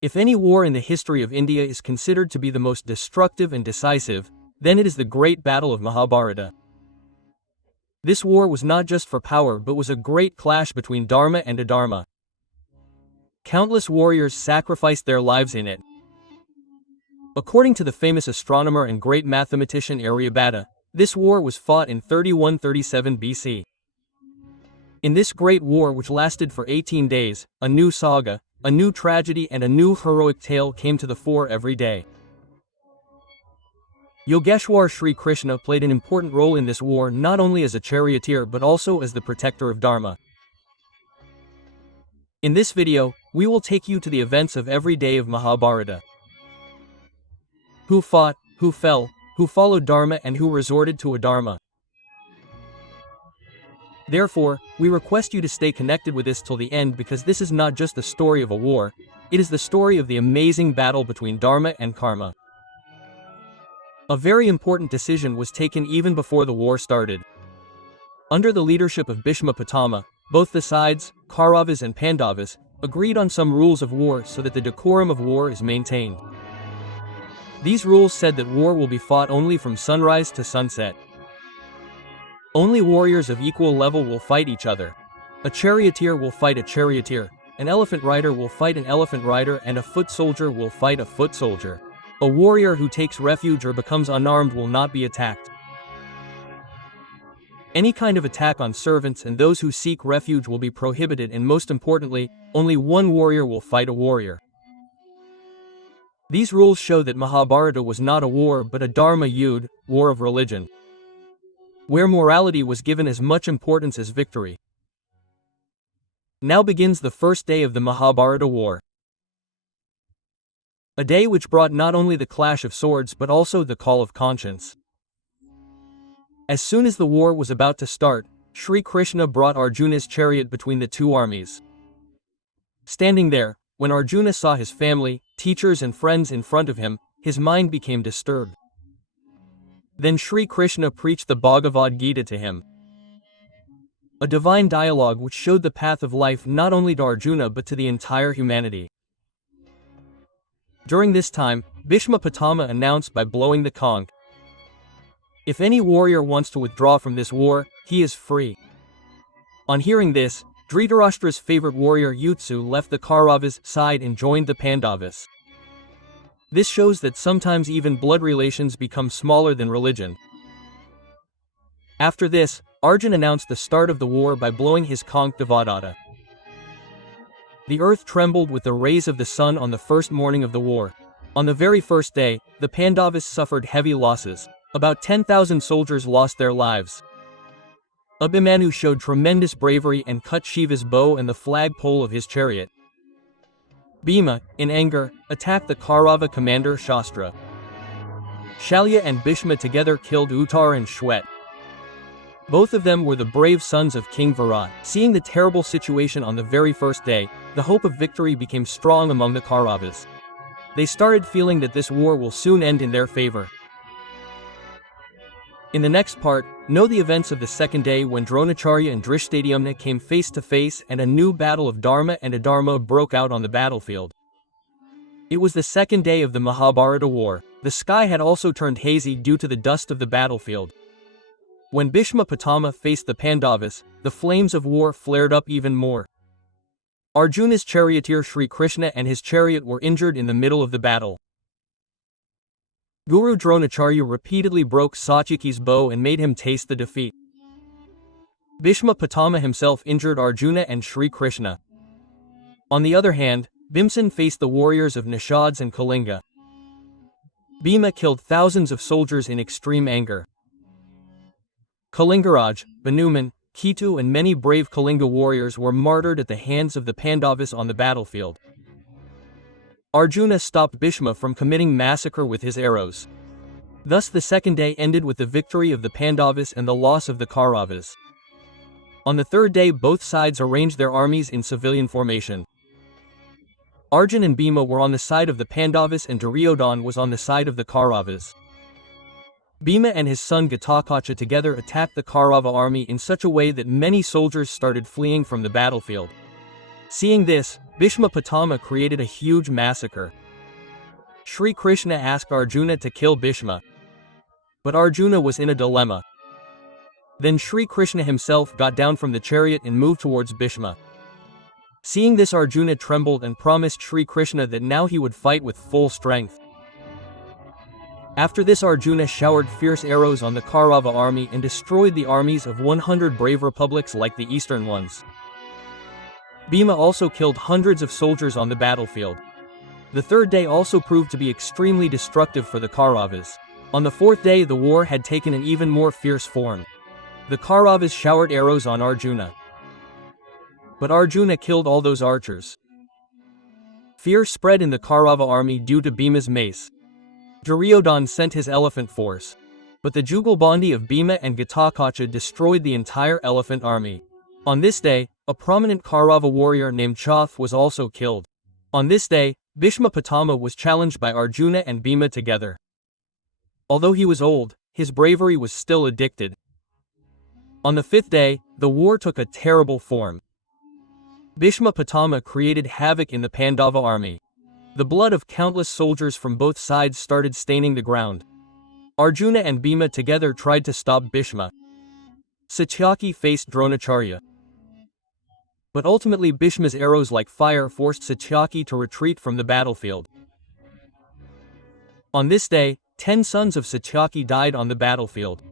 If any war in the history of India is considered to be the most destructive and decisive, then it is the great battle of Mahabharata. This war was not just for power but was a great clash between Dharma and Adharma. Countless warriors sacrificed their lives in it. According to the famous astronomer and great mathematician Aryabhata, this war was fought in 3137 BC. In this great war, which lasted for 18 days, a new saga, a new tragedy and a new heroic tale came to the fore every day. Yogeshwar Shri Krishna played an important role in this war, not only as a charioteer but also as the protector of Dharma. In this video, we will take you to the events of every day of Mahabharata. Who fought, who fell, who followed Dharma and who resorted to Adharma. Therefore, we request you to stay connected with us till the end, because this is not just the story of a war, it is the story of the amazing battle between Dharma and Karma. A very important decision was taken even before the war started. Under the leadership of Bhishma Pitama, both the sides, Kauravas and Pandavas, agreed on some rules of war so that the decorum of war is maintained. These rules said that war will be fought only from sunrise to sunset. Only warriors of equal level will fight each other. A charioteer will fight a charioteer, an elephant rider will fight an elephant rider, and a foot soldier will fight a foot soldier. A warrior who takes refuge or becomes unarmed will not be attacked. Any kind of attack on servants and those who seek refuge will be prohibited, and most importantly, only one warrior will fight a warrior. These rules show that Mahabharata was not a war but a Dharma Yudh, war of religion, where morality was given as much importance as victory. Now begins the first day of the Mahabharata war. A day which brought not only the clash of swords but also the call of conscience. As soon as the war was about to start, Shri Krishna brought Arjuna's chariot between the two armies. Standing there, when Arjuna saw his family, teachers and friends in front of him, his mind became disturbed. Then Shri Krishna preached the Bhagavad Gita to him. A divine dialogue which showed the path of life not only to Arjuna but to the entire humanity. During this time, Bhishma Pitama announced by blowing the conch, "If any warrior wants to withdraw from this war, he is free." On hearing this, Dhritarashtra's favorite warrior Yutsu left the Kauravas' side and joined the Pandavas. This shows that sometimes even blood relations become smaller than religion. After this, Arjuna announced the start of the war by blowing his conch Devadatta. The earth trembled with the rays of the sun on the first morning of the war. On the very first day, the Pandavas suffered heavy losses. About 10,000 soldiers lost their lives. Abhimanyu showed tremendous bravery and cut Shiva's bow and the flagpole of his chariot. Bhima, in anger, attacked the Kaurava commander Shastra. Shalya and Bhishma together killed Uttar and Shwet. Both of them were the brave sons of King Virat. Seeing the terrible situation on the very first day, the hope of victory became strong among the Kauravas. They started feeling that this war will soon end in their favor. In the next part, know the events of the second day when Dronacharya and Drishtadyumna came face to face and a new battle of Dharma and Adharma broke out on the battlefield. It was the second day of the Mahabharata war. The sky had also turned hazy due to the dust of the battlefield. When Bhishma Pitama faced the Pandavas, the flames of war flared up even more. Arjuna's charioteer Shri Krishna and his chariot were injured in the middle of the battle. Guru Dronacharya repeatedly broke Satyaki's bow and made him taste the defeat. Bhishma Pitama himself injured Arjuna and Shri Krishna. On the other hand, Bhimsen faced the warriors of Nishads and Kalinga. Bhima killed thousands of soldiers in extreme anger. Kalingaraj, Banuman, Ketu and many brave Kalinga warriors were martyred at the hands of the Pandavas on the battlefield. Arjuna stopped Bhishma from committing massacre with his arrows. Thus the second day ended with the victory of the Pandavas and the loss of the Kauravas. On the third day both sides arranged their armies in civilian formation. Arjuna and Bhima were on the side of the Pandavas and Duryodhana was on the side of the Kauravas. Bhima and his son Ghatotkacha together attacked the Kaurava army in such a way that many soldiers started fleeing from the battlefield. Seeing this, Bhishma Pitama created a huge massacre. Shri Krishna asked Arjuna to kill Bhishma, but Arjuna was in a dilemma. Then Shri Krishna himself got down from the chariot and moved towards Bhishma. Seeing this, Arjuna trembled and promised Shri Krishna that now he would fight with full strength. After this, Arjuna showered fierce arrows on the Kaurava army and destroyed the armies of 100 brave republics like the eastern ones. Bhima also killed hundreds of soldiers on the battlefield. The third day also proved to be extremely destructive for the Kauravas. On the fourth day, the war had taken an even more fierce form. The Kauravas showered arrows on Arjuna, but Arjuna killed all those archers. Fear spread in the Kaurava army due to Bhima's mace. Duryodhana sent his elephant force, but the Jugalbandi of Bhima and Ghatotkacha destroyed the entire elephant army. On this day, a prominent Kaurava warrior named Chath was also killed. On this day, Bhishma Pitama was challenged by Arjuna and Bhima together. Although he was old, his bravery was still addicted. On the fifth day, the war took a terrible form. Bhishma Pitama created havoc in the Pandava army. The blood of countless soldiers from both sides started staining the ground. Arjuna and Bhima together tried to stop Bhishma. Satyaki faced Dronacharya, but ultimately Bhishma's arrows like fire forced Satyaki to retreat from the battlefield. On this day, 10 sons of Satyaki died on the battlefield.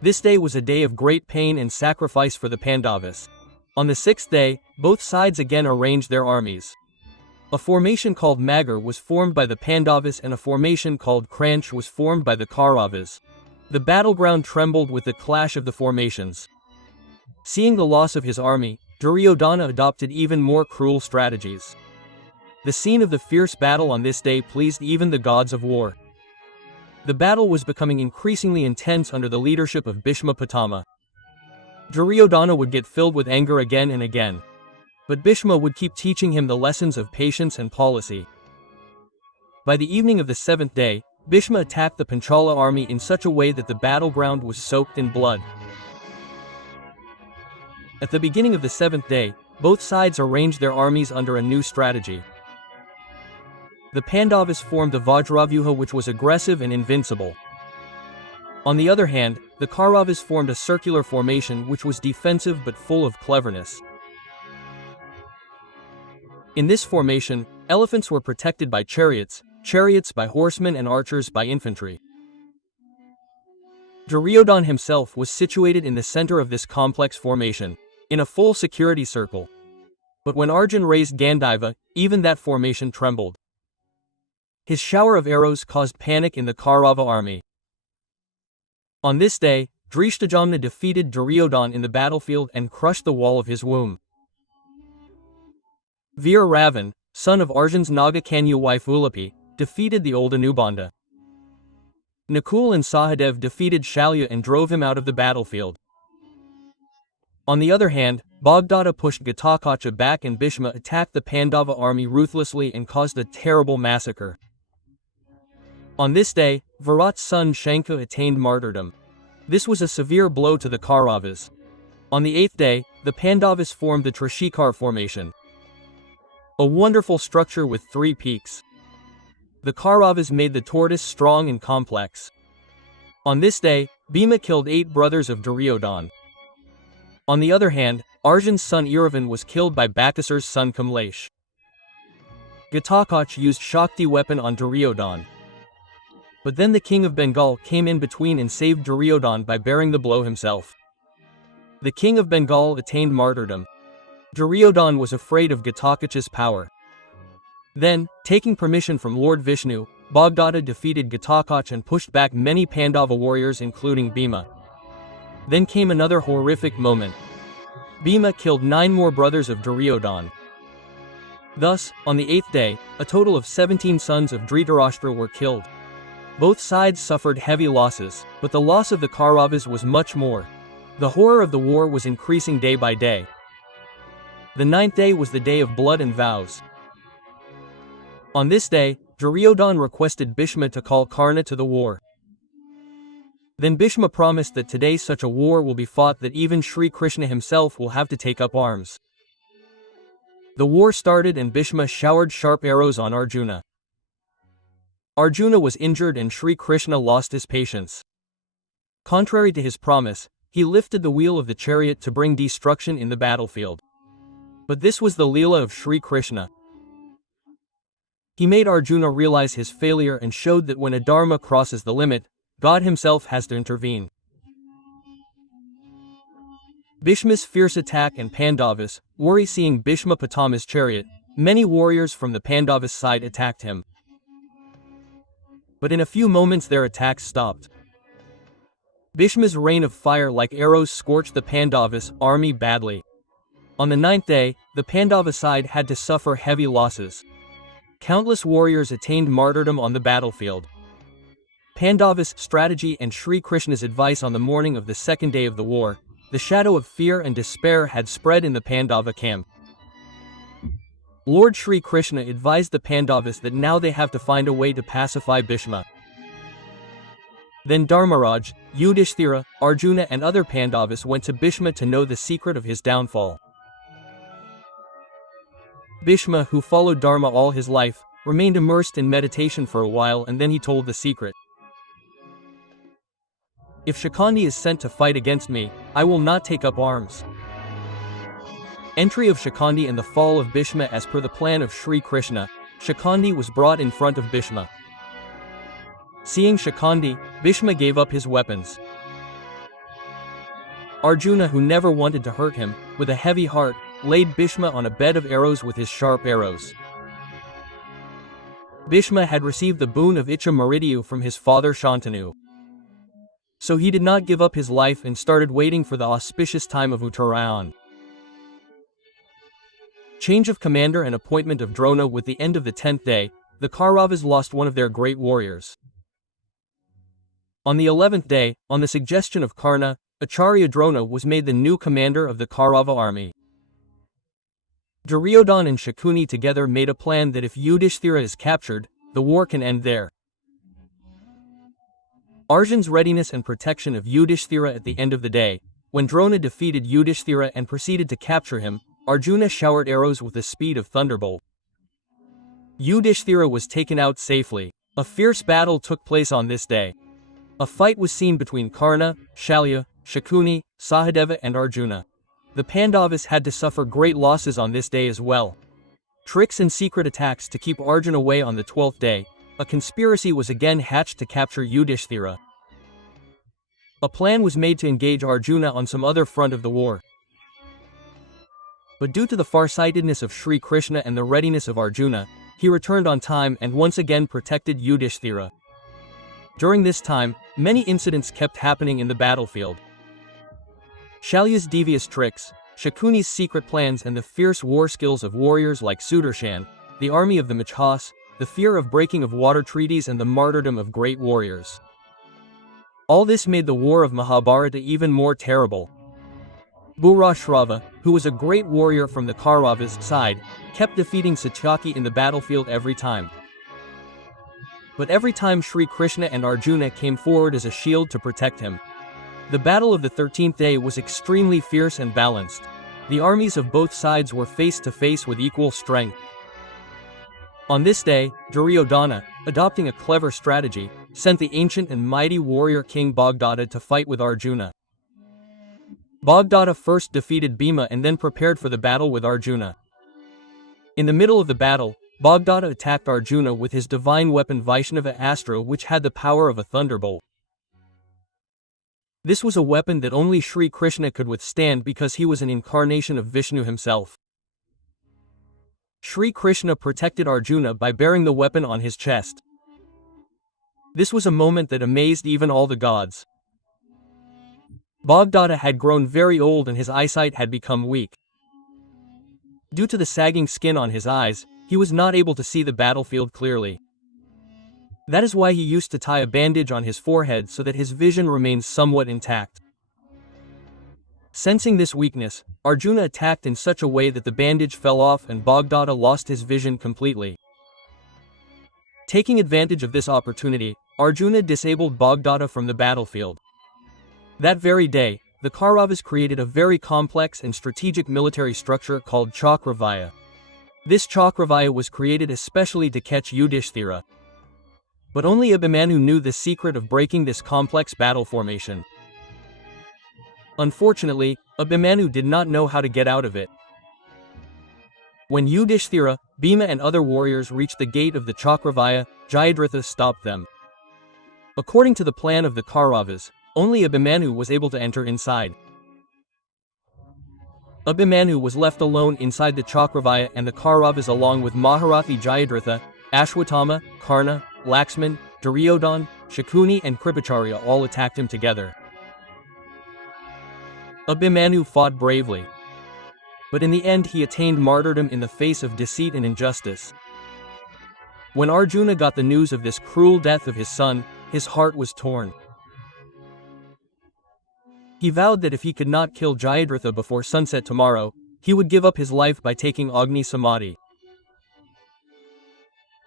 This day was a day of great pain and sacrifice for the Pandavas. On the sixth day, both sides again arranged their armies. A formation called Magar was formed by the Pandavas and a formation called Kranch was formed by the Kauravas. The battleground trembled with the clash of the formations. Seeing the loss of his army, Duryodhana adopted even more cruel strategies. The scene of the fierce battle on this day pleased even the gods of war. The battle was becoming increasingly intense under the leadership of Bhishma Pitama. Duryodhana would get filled with anger again and again, but Bhishma would keep teaching him the lessons of patience and policy. By the evening of the seventh day, Bhishma attacked the Panchala army in such a way that the battleground was soaked in blood. At the beginning of the seventh day, both sides arranged their armies under a new strategy. The Pandavas formed the Vajravyuha, which was aggressive and invincible. On the other hand, the Kauravas formed a circular formation which was defensive but full of cleverness. In this formation, elephants were protected by chariots, chariots by horsemen and archers by infantry. Duryodhana himself was situated in the center of this complex formation, in a full security circle. But when Arjuna raised Gandiva, even that formation trembled. His shower of arrows caused panic in the Kaurava army. On this day, Drishtajamna defeated Duryodhana in the battlefield and crushed the wall of his womb. Veer Ravan, son of Arjuna's Nagakanyu wife Ulapi, defeated the old Anubandha. Nakul and Sahadev defeated Shalya and drove him out of the battlefield. On the other hand, Bhagdata pushed Ghatotkacha back and Bhishma attacked the Pandava army ruthlessly and caused a terrible massacre. On this day, Virat's son Shanka attained martyrdom. This was a severe blow to the Kauravas. On the eighth day, the Pandavas formed the Trishikar formation, a wonderful structure with 3 peaks. The Kauravas made the tortoise strong and complex. On this day, Bhima killed 8 brothers of Duryodhana. On the other hand, Arjun's son Iravan was killed by Bakasar's son Kamlesh. Ghatotkacha used Shakti weapon on Duryodhana. But then the king of Bengal came in between and saved Duryodhana by bearing the blow himself. The king of Bengal attained martyrdom. Duryodhana was afraid of Ghatotkacha's power. Then, taking permission from Lord Vishnu, Bhagdata defeated Ghatotkacha and pushed back many Pandava warriors including Bhima. Then came another horrific moment. Bhima killed 9 more brothers of Duryodhana. Thus, on the 8th day, a total of 17 sons of Dhritarashtra were killed. Both sides suffered heavy losses, but the loss of the Kauravas was much more. The horror of the war was increasing day by day. The 9th day was the day of blood and vows. On this day, Duryodhana requested Bhishma to call Karna to the war. Then Bhishma promised that today such a war will be fought that even Shri Krishna himself will have to take up arms. The war started and Bhishma showered sharp arrows on Arjuna. Arjuna was injured and Shri Krishna lost his patience. Contrary to his promise, he lifted the wheel of the chariot to bring destruction in the battlefield. But this was the Leela of Shri Krishna. He made Arjuna realize his failure and showed that when Adharma crosses the limit, God himself has to intervene. Bhishma's fierce attack and Pandavas, worry seeing Bhishma Pitama's chariot, many warriors from the Pandavas side attacked him. But in a few moments their attacks stopped. Bhishma's rain of fire like arrows scorched the Pandavas' army badly. On the 9th day, the Pandava side had to suffer heavy losses. Countless warriors attained martyrdom on the battlefield. Pandavas' strategy and Shri Krishna's advice on the morning of the 2nd day of the war, the shadow of fear and despair had spread in the Pandava camp. Lord Shri Krishna advised the Pandavas that now they have to find a way to pacify Bhishma. Then Dharmaraj, Yudhishthira, Arjuna and other Pandavas went to Bhishma to know the secret of his downfall. Bhishma, who followed Dharma all his life, remained immersed in meditation for a while and then he told the secret. If Shikhandi is sent to fight against me, I will not take up arms. Entry of Shikhandi and the fall of Bhishma. As per the plan of Shri Krishna, Shikhandi was brought in front of Bhishma. Seeing Shikhandi, Bhishma gave up his weapons. Arjuna, who never wanted to hurt him, with a heavy heart, laid Bhishma on a bed of arrows with his sharp arrows. Bhishma had received the boon of Icha Mrityu from his father Shantanu. So he did not give up his life and started waiting for the auspicious time of Uttarayan. Change of commander and appointment of Drona. With the end of the 10th day, the Kauravas lost one of their great warriors. On the 11th day, on the suggestion of Karna, Acharya Drona was made the new commander of the Kaurava army. Duryodhana and Shakuni together made a plan that if Yudhishthira is captured, the war can end there. Arjun's readiness and protection of Yudhishthira. At the end of the day, when Drona defeated Yudhishthira and proceeded to capture him, Arjuna showered arrows with the speed of thunderbolt. Yudhishthira was taken out safely. A fierce battle took place on this day. A fight was seen between Karna, Shalya, Shakuni, Sahadeva and Arjuna. The Pandavas had to suffer great losses on this day as well. Tricks and secret attacks to keep Arjuna away. On the 12th day, a conspiracy was again hatched to capture Yudhishthira. A plan was made to engage Arjuna on some other front of the war. But due to the farsightedness of Shri Krishna and the readiness of Arjuna, he returned on time and once again protected Yudhishthira. During this time, many incidents kept happening in the battlefield. Shalya's devious tricks, Shakuni's secret plans and the fierce war skills of warriors like Sudarshan, the army of the Machhas, the fear of breaking of water treaties and the martyrdom of great warriors. All this made the war of Mahabharata even more terrible. Bhurashrava, who was a great warrior from the Kauravas' side, kept defeating Satyaki in the battlefield every time. But every time Shri Krishna and Arjuna came forward as a shield to protect him. The battle of the 13th day was extremely fierce and balanced. The armies of both sides were face to face with equal strength. On this day, Duryodhana, adopting a clever strategy, sent the ancient and mighty warrior King Bhagdata to fight with Arjuna. Bhagdata first defeated Bhima and then prepared for the battle with Arjuna. In the middle of the battle, Bhagdata attacked Arjuna with his divine weapon Vaishnava Astra, which had the power of a thunderbolt. This was a weapon that only Shri Krishna could withstand because he was an incarnation of Vishnu himself. Shri Krishna protected Arjuna by bearing the weapon on his chest. This was a moment that amazed even all the gods. Bhagdata had grown very old and his eyesight had become weak. Due to the sagging skin on his eyes, he was not able to see the battlefield clearly. That is why he used to tie a bandage on his forehead so that his vision remains somewhat intact. Sensing this weakness, Arjuna attacked in such a way that the bandage fell off and Bhagdata lost his vision completely. Taking advantage of this opportunity, Arjuna disabled Bhagdata from the battlefield. That very day, the Kauravas created a very complex and strategic military structure called Chakravaya. This Chakravaya was created especially to catch Yudhishthira. But only Abhimanyu knew the secret of breaking this complex battle formation. Unfortunately, Abhimanyu did not know how to get out of it. When Yudhishthira, Bhima and other warriors reached the gate of the Chakravaya, Jayadratha stopped them. According to the plan of the Kauravas, only Abhimanyu was able to enter inside. Abhimanyu was left alone inside the Chakravaya, and the Kauravas along with Maharathi Jayadratha, Ashwatthama, Karna, Laxman, Duryodhana, Shakuni and Kripacharya all attacked him together. Abhimanyu fought bravely. But in the end he attained martyrdom in the face of deceit and injustice. When Arjuna got the news of this cruel death of his son, his heart was torn. He vowed that if he could not kill Jayadratha before sunset tomorrow, he would give up his life by taking Agni Samadhi.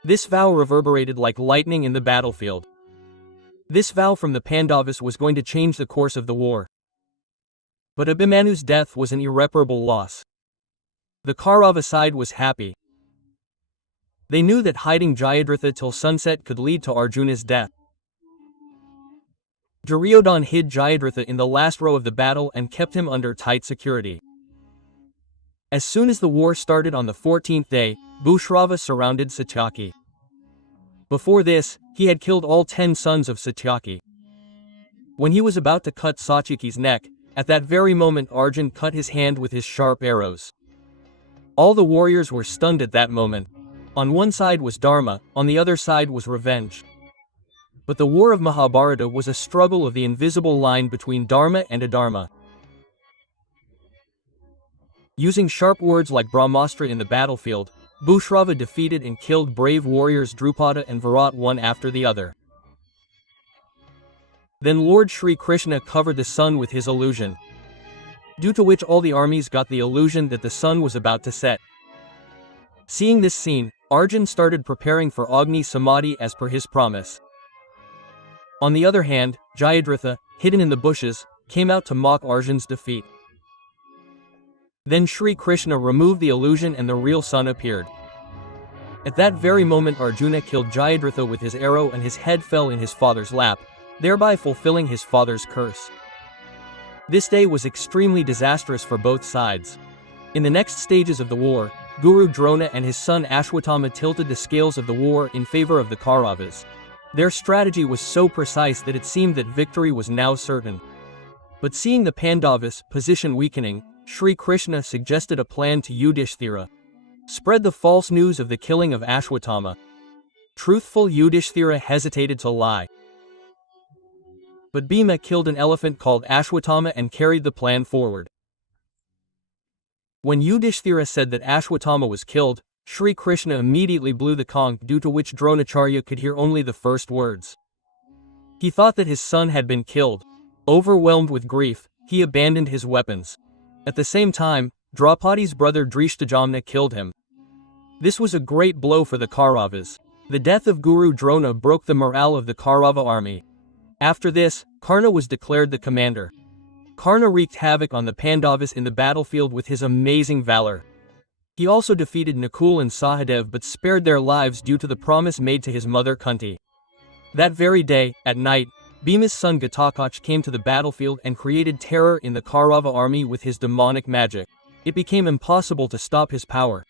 This vow reverberated like lightning in the battlefield. This vow from the Pandavas was going to change the course of the war. But Abhimanyu's death was an irreparable loss. The Kaurava side was happy. They knew that hiding Jayadratha till sunset could lead to Arjuna's death. Duryodhana hid Jayadratha in the last row of the battle and kept him under tight security. As soon as the war started on the 14th day, Bhushrava surrounded Satyaki. Before this, he had killed all 10 sons of Satyaki. When he was about to cut Satyaki's neck, at that very moment Arjuna cut his hand with his sharp arrows. All the warriors were stunned at that moment. On one side was Dharma, on the other side was revenge. But the war of Mahabharata was a struggle of the invisible line between Dharma and Adharma. Using sharp words like Brahmastra in the battlefield, Bhushrava defeated and killed brave warriors Drupada and Virat one after the other. Then Lord Shri Krishna covered the sun with his illusion, due to which all the armies got the illusion that the sun was about to set. Seeing this scene, Arjuna started preparing for Agni Samadhi as per his promise. On the other hand, Jayadratha, hidden in the bushes, came out to mock Arjuna's defeat. Then Shri Krishna removed the illusion and the real sun appeared. At that very moment Arjuna killed Jayadratha with his arrow and his head fell in his father's lap, thereby fulfilling his father's curse. This day was extremely disastrous for both sides. In the next stages of the war, Guru Drona and his son Ashwatthama tilted the scales of the war in favor of the Kauravas. Their strategy was so precise that it seemed that victory was now certain. But seeing the Pandavas' position weakening, Shri Krishna suggested a plan to Yudhishthira. Spread the false news of the killing of Ashwatthama. Truthful Yudhishthira hesitated to lie. But Bhima killed an elephant called Ashwatthama and carried the plan forward. When Yudhishthira said that Ashwatthama was killed, Shri Krishna immediately blew the conch, due to which Dronacharya could hear only the first words. He thought that his son had been killed. Overwhelmed with grief, he abandoned his weapons. At the same time, Draupadi's brother Drishtajamna killed him. This was a great blow for the Kauravas. The death of Guru Drona broke the morale of the Kaurava army. After this, Karna was declared the commander. Karna wreaked havoc on the Pandavas in the battlefield with his amazing valor. He also defeated Nakul and Sahadev but spared their lives due to the promise made to his mother Kunti. That very day, at night, Bhima's son Ghatotkacha came to the battlefield and created terror in the Kaurava army with his demonic magic. It became impossible to stop his power.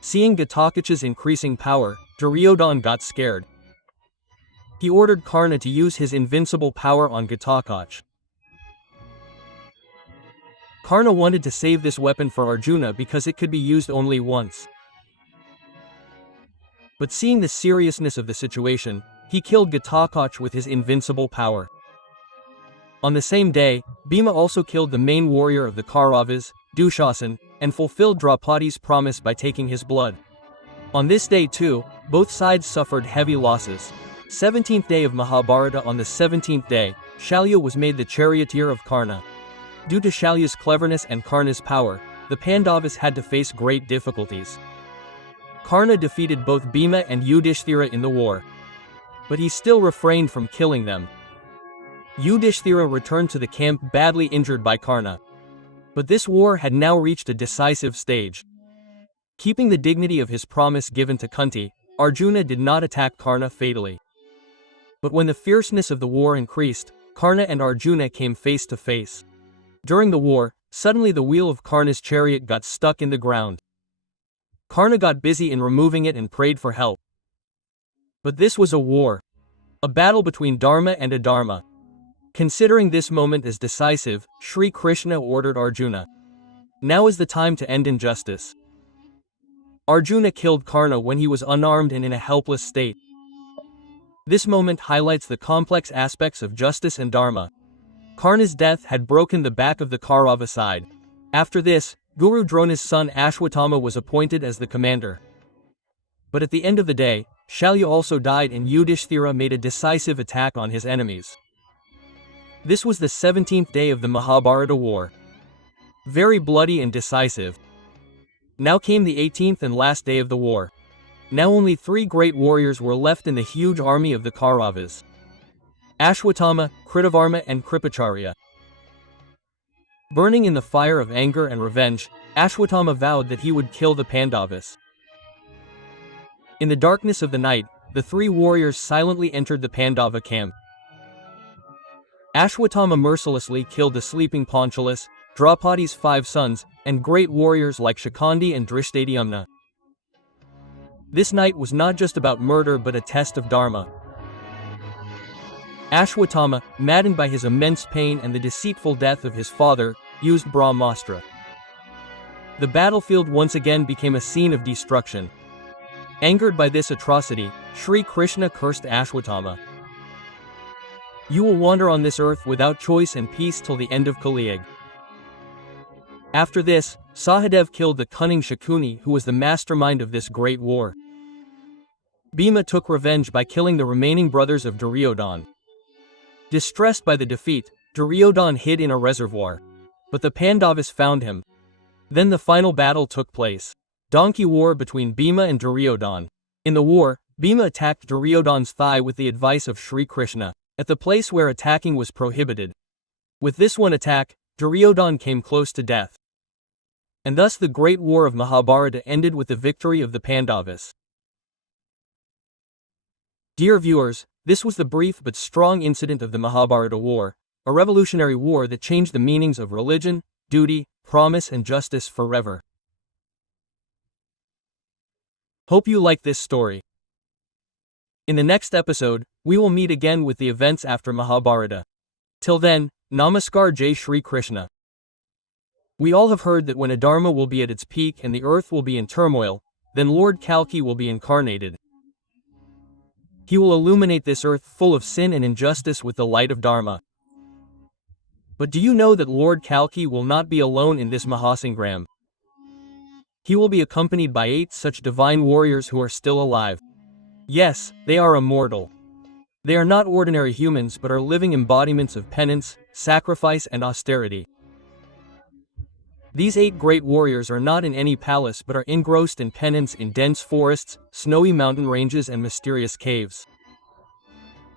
Seeing Ghatotkacha's increasing power, Duryodhana got scared. He ordered Karna to use his invincible power on Ghatotkacha. Karna wanted to save this weapon for Arjuna because it could be used only once. But seeing the seriousness of the situation, he killed Ghatotkacha with his invincible power. On the same day, Bhima also killed the main warrior of the Kauravas, Dushasan, and fulfilled Draupadi's promise by taking his blood. On this day too, both sides suffered heavy losses. 17th day of Mahabharata. On the 17th day, Shalya was made the charioteer of Karna. Due to Shalya's cleverness and Karna's power, the Pandavas had to face great difficulties. Karna defeated both Bhima and Yudhishthira in the war. But he still refrained from killing them. Yudhishthira returned to the camp badly injured by Karna. But this war had now reached a decisive stage. Keeping the dignity of his promise given to Kunti, Arjuna did not attack Karna fatally. But when the fierceness of the war increased, Karna and Arjuna came face to face. During the war, suddenly the wheel of Karna's chariot got stuck in the ground. Karna got busy in removing it and prayed for help. But this was a war. A battle between Dharma and Adharma. Considering this moment as decisive, Shri Krishna ordered Arjuna. Now is the time to end injustice. Arjuna killed Karna when he was unarmed and in a helpless state. This moment highlights the complex aspects of justice and dharma. Karna's death had broken the back of the Kaurava side. After this, Guru Drona's son Ashwatthama was appointed as the commander. But at the end of the day, Shalya also died and Yudhishthira made a decisive attack on his enemies. This was the 17th day of the Mahabharata war. Very bloody and decisive. Now came the 18th and last day of the war. Now only 3 great warriors were left in the huge army of the Kauravas. Ashwatthama, Kritavarma and Kripacharya. Burning in the fire of anger and revenge, Ashwatthama vowed that he would kill the Pandavas. In the darkness of the night, the 3 warriors silently entered the Pandava camp. Ashwatthama mercilessly killed the sleeping Panchalas, Draupadi's 5 sons, and great warriors like Shikandi and Drishtadyumna. This night was not just about murder but a test of dharma. Ashwatthama, maddened by his immense pain and the deceitful death of his father, used Brahmastra. The battlefield once again became a scene of destruction. Angered by this atrocity, Shri Krishna cursed Ashwatthama. You will wander on this earth without choice and peace till the end of Kali. After this, Sahadev killed the cunning Shakuni who was the mastermind of this great war. Bhima took revenge by killing the remaining brothers of Duryodhana. Distressed by the defeat, Duryodhana hid in a reservoir. But the Pandavas found him. Then the final battle took place. Donkey war between Bhima and Duryodhana. In the war, Bhima attacked Duryodhana's thigh with the advice of Shri Krishna, at the place where attacking was prohibited. With this one attack, Duryodhana came close to death. And thus the great war of Mahabharata ended with the victory of the Pandavas. Dear viewers, this was the brief but strong incident of the Mahabharata war, a revolutionary war that changed the meanings of religion, duty, promise and justice forever. Hope you liked this story. In the next episode, we will meet again with the events after Mahabharata. Till then, Namaskar Jai Shri Krishna. We all have heard that when Adharma will be at its peak and the earth will be in turmoil, then Lord Kalki will be incarnated. He will illuminate this earth full of sin and injustice with the light of Dharma. But do you know that Lord Kalki will not be alone in this Mahasangram? He will be accompanied by 8 such divine warriors who are still alive. Yes, they are immortal. They are not ordinary humans but are living embodiments of penance, sacrifice and austerity. These 8 great warriors are not in any palace but are engrossed in penance in dense forests, snowy mountain ranges and mysterious caves.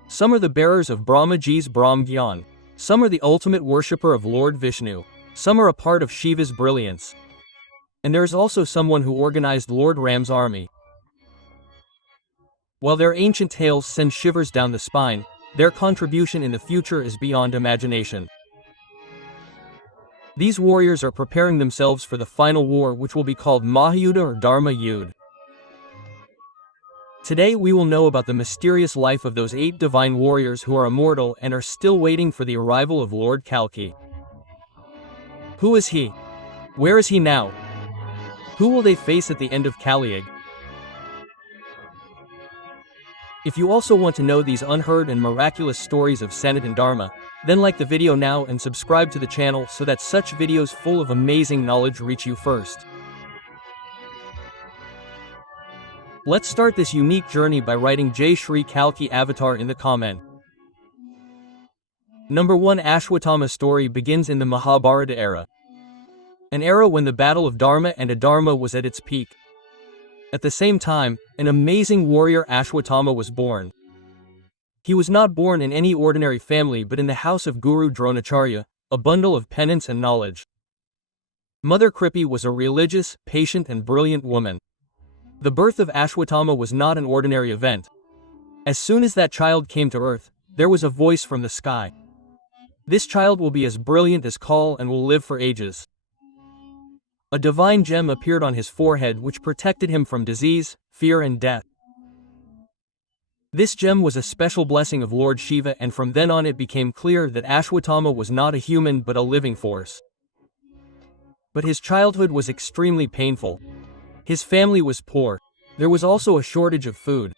Some are the bearers of Brahmaji's Brahm Gyan. Some are the ultimate worshipper of Lord Vishnu. Some are a part of Shiva's brilliance. And there is also someone who organized Lord Ram's army. While their ancient tales send shivers down the spine, their contribution in the future is beyond imagination. These warriors are preparing themselves for the final war which will be called Mahayuddha or Dharma Yudh. Today we will know about the mysterious life of those 8 divine warriors who are immortal and are still waiting for the arrival of Lord Kalki. Who is he? Where is he now? Who will they face at the end of Kali? If you also want to know these unheard and miraculous stories of Sanatan Dharma, then like the video now and subscribe to the channel so that such videos full of amazing knowledge reach you first. Let's start this unique journey by writing Jai Shri Kalki Avatar in the comment. Number 1 Ashwatthama story begins in the Mahabharata era. An era when the battle of Dharma and Adharma was at its peak. At the same time, an amazing warrior Ashwatthama was born. He was not born in any ordinary family but in the house of Guru Dronacharya, a bundle of penance and knowledge. Mother Kripi was a religious, patient and brilliant woman. The birth of Ashwatthama was not an ordinary event. As soon as that child came to earth, there was a voice from the sky. This child will be as brilliant as Kal and will live for ages. A divine gem appeared on his forehead which protected him from disease, fear and death. This gem was a special blessing of Lord Shiva, and from then on it became clear that Ashwatthama was not a human but a living force. But his childhood was extremely painful. His family was poor. There was also a shortage of food.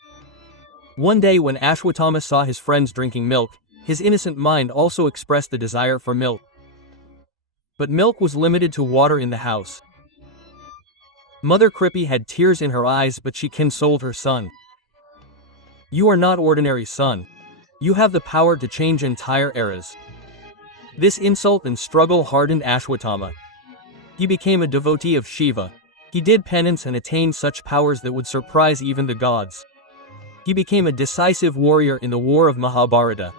One day when Ashwatthama saw his friends drinking milk, his innocent mind also expressed the desire for milk. But milk was limited to water in the house. Mother Kripi had tears in her eyes, but she consoled her son. "You are not ordinary son. You have the power to change entire eras." This insult and struggle hardened Ashwatthama. He became a devotee of Shiva. He did penance and attained such powers that would surprise even the gods. He became a decisive warrior in the war of Mahabharata.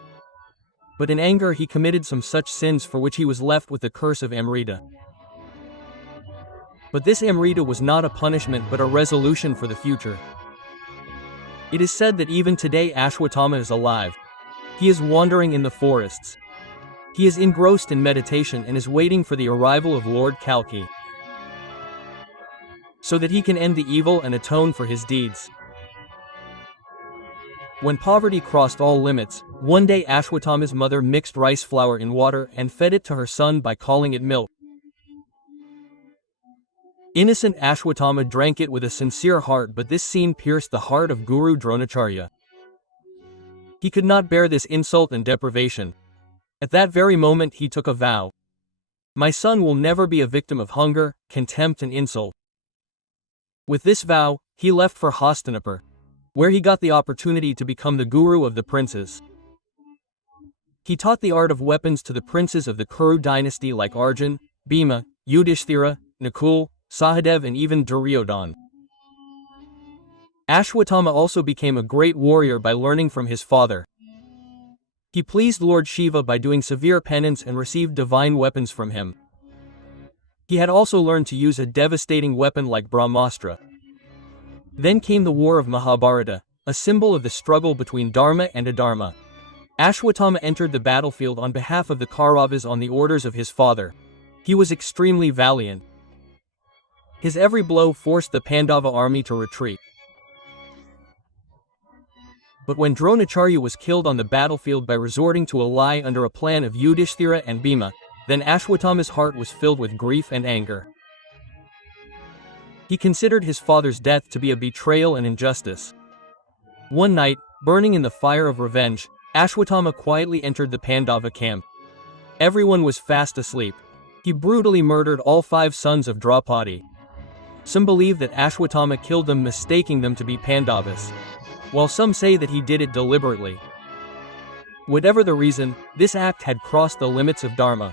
But in anger he committed some such sins for which he was left with the curse of Amrita. But this Amrita was not a punishment but a resolution for the future. It is said that even today Ashwatthama is alive. He is wandering in the forests. He is engrossed in meditation and is waiting for the arrival of Lord Kalki, so that he can end the evil and atone for his deeds. When poverty crossed all limits, one day Ashwatthama's mother mixed rice flour in water and fed it to her son by calling it milk. Innocent Ashwatthama drank it with a sincere heart, but this scene pierced the heart of Guru Dronacharya. He could not bear this insult and deprivation. At that very moment he took a vow. "My son will never be a victim of hunger, contempt and insult." With this vow, he left for Hastinapur, where he got the opportunity to become the guru of the princes. He taught the art of weapons to the princes of the Kuru dynasty like Arjuna, Bhishma, Yudhishthira, Nakul, Sahadev and even Duryodhana. Ashwatthama also became a great warrior by learning from his father. He pleased Lord Shiva by doing severe penance and received divine weapons from him. He had also learned to use a devastating weapon like Brahmastra. Then came the war of Mahabharata, a symbol of the struggle between Dharma and Adharma. Ashwatthama entered the battlefield on behalf of the Kauravas on the orders of his father. He was extremely valiant. His every blow forced the Pandava army to retreat. But when Dronacharya was killed on the battlefield by resorting to a lie under a plan of Yudhishthira and Bhishma, then Ashwatthama's heart was filled with grief and anger. He considered his father's death to be a betrayal and injustice. One night, burning in the fire of revenge, Ashwatthama quietly entered the Pandava camp. Everyone was fast asleep. He brutally murdered all 5 sons of Draupadi. Some believe that Ashwatthama killed them, mistaking them to be Pandavas, while some say that he did it deliberately. Whatever the reason, this act had crossed the limits of Dharma.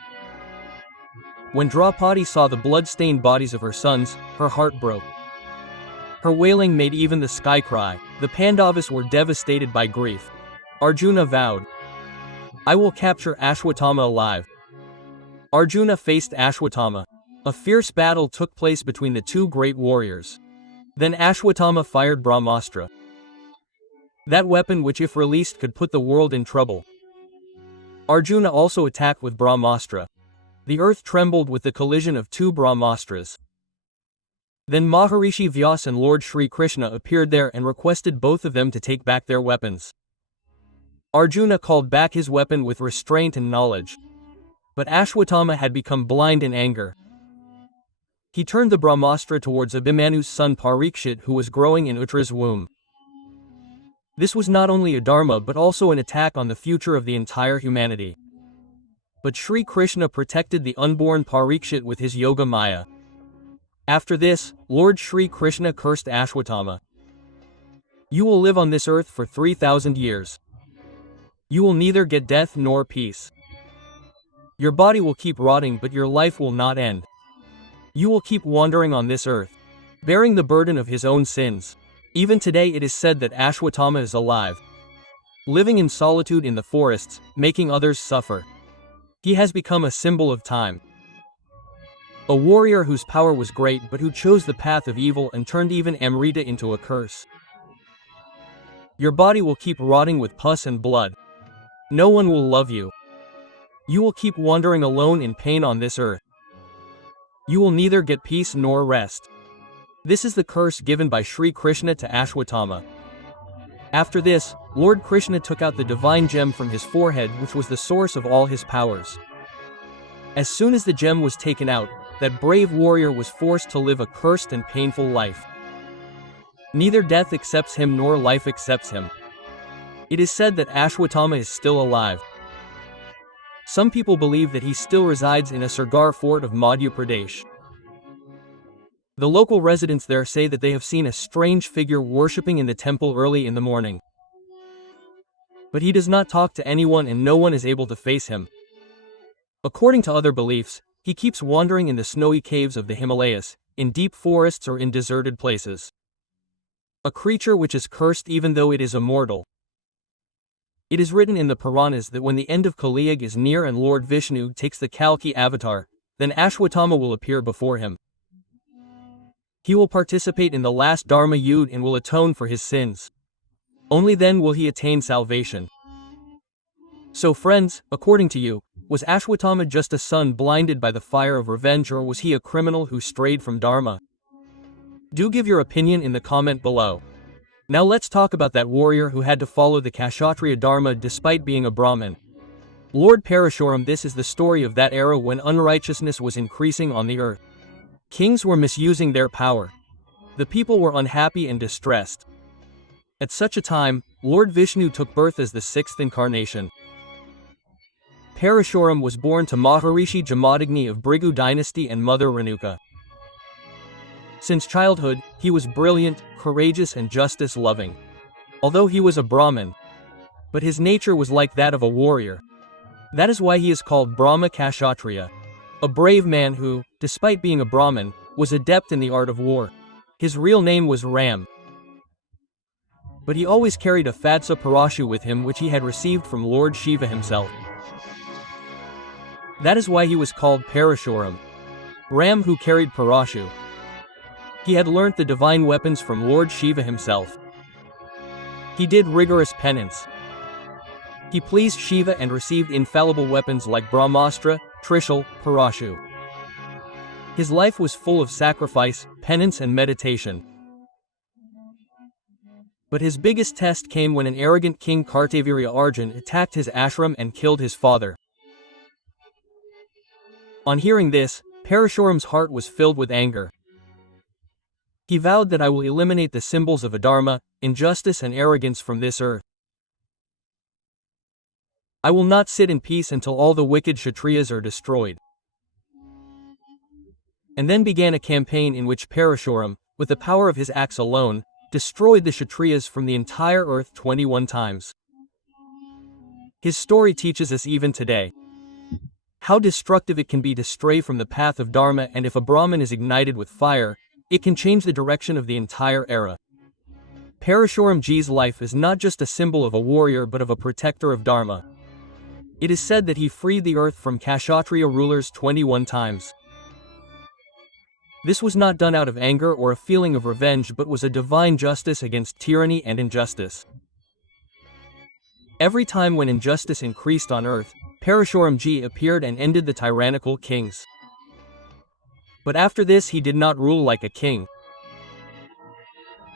When Draupadi saw the blood-stained bodies of her sons, her heart broke. Her wailing made even the sky cry. The Pandavas were devastated by grief. Arjuna vowed, "I will capture Ashwatthama alive." Arjuna faced Ashwatthama. A fierce battle took place between the two great warriors. Then Ashwatthama fired Brahmastra, that weapon which if released could put the world in trouble. Arjuna also attacked with Brahmastra. The earth trembled with the collision of 2 Brahmastras. Then Maharishi Vyas and Lord Shri Krishna appeared there and requested both of them to take back their weapons. Arjuna called back his weapon with restraint and knowledge. But Ashwatthama had become blind in anger. He turned the Brahmastra towards Abhimanyu's son Parikshit, who was growing in Uttar's womb. This was not only a dharma but also an attack on the future of the entire humanity. But Shri Krishna protected the unborn Parikshit with his Yoga Maya. After this, Lord Shri Krishna cursed Ashwatthama. "You will live on this earth for 3,000 years. You will neither get death nor peace. Your body will keep rotting but your life will not end. You will keep wandering on this earth, bearing the burden of his own sins." Even today it is said that Ashwatthama is alive, living in solitude in the forests, making others suffer. He has become a symbol of time. A warrior whose power was great but who chose the path of evil and turned even Amrita into a curse. Your body will keep rotting with pus and blood. No one will love you. You will keep wandering alone in pain on this earth. You will neither get peace nor rest. This is the curse given by Shri Krishna to Ashwatthama. After this, Lord Krishna took out the divine gem from his forehead, which was the source of all his powers. As soon as the gem was taken out, that brave warrior was forced to live a cursed and painful life. Neither death accepts him nor life accepts him. It is said that Ashwatthama is still alive. Some people believe that he still resides in a Sargar fort of Madhya Pradesh. The local residents there say that they have seen a strange figure worshipping in the temple early in the morning. But he does not talk to anyone and no one is able to face him. According to other beliefs, he keeps wandering in the snowy caves of the Himalayas, in deep forests or in deserted places. A creature which is cursed even though it is immortal. It is written in the Puranas that when the end of Kali Yuga is near and Lord Vishnu takes the Kalki avatar, then Ashwatthama will appear before him. He will participate in the last Dharma Yuddha and will atone for his sins. Only then will he attain salvation. So friends, according to you, was Ashwatthama just a son blinded by the fire of revenge, or was he a criminal who strayed from Dharma? Do give your opinion in the comment below. Now let's talk about that warrior who had to follow the Kshatriya Dharma despite being a Brahmin. Lord Parashuram. This is the story of that era when unrighteousness was increasing on the earth. Kings were misusing their power. The people were unhappy and distressed. At such a time, Lord Vishnu took birth as the sixth incarnation. Parashuram was born to Maharishi Jamadagni of Bhrigu dynasty and mother Renuka. Since childhood, he was brilliant, courageous and justice-loving. Although he was a Brahmin, but his nature was like that of a warrior. That is why he is called Brahma Kshatriya. A brave man who, despite being a Brahmin, was adept in the art of war. His real name was Ram. But he always carried a Fatsa Parashu with him, which he had received from Lord Shiva himself. That is why he was called Parashuram. Ram who carried Parashu. He had learnt the divine weapons from Lord Shiva himself. He did rigorous penance. He pleased Shiva and received infallible weapons like Brahmastra, Trishul, Parashu. His life was full of sacrifice, penance and meditation. But his biggest test came when an arrogant king Kartavirya Arjuna attacked his ashram and killed his father. On hearing this, Parashuram's heart was filled with anger. He vowed that I will eliminate the symbols of adharma, injustice and arrogance from this earth. I will not sit in peace until all the wicked Kshatriyas are destroyed. And then began a campaign in which Parashuram, with the power of his axe alone, destroyed the Kshatriyas from the entire earth 21 times. His story teaches us even today how destructive it can be to stray from the path of Dharma, and if a Brahmin is ignited with fire, it can change the direction of the entire era. Parashuram Ji's life is not just a symbol of a warrior but of a protector of Dharma. It is said that he freed the earth from Kshatriya rulers 21 times. This was not done out of anger or a feeling of revenge but was a divine justice against tyranny and injustice. Every time when injustice increased on earth, Parashuram Ji appeared and ended the tyrannical kings. But after this he did not rule like a king.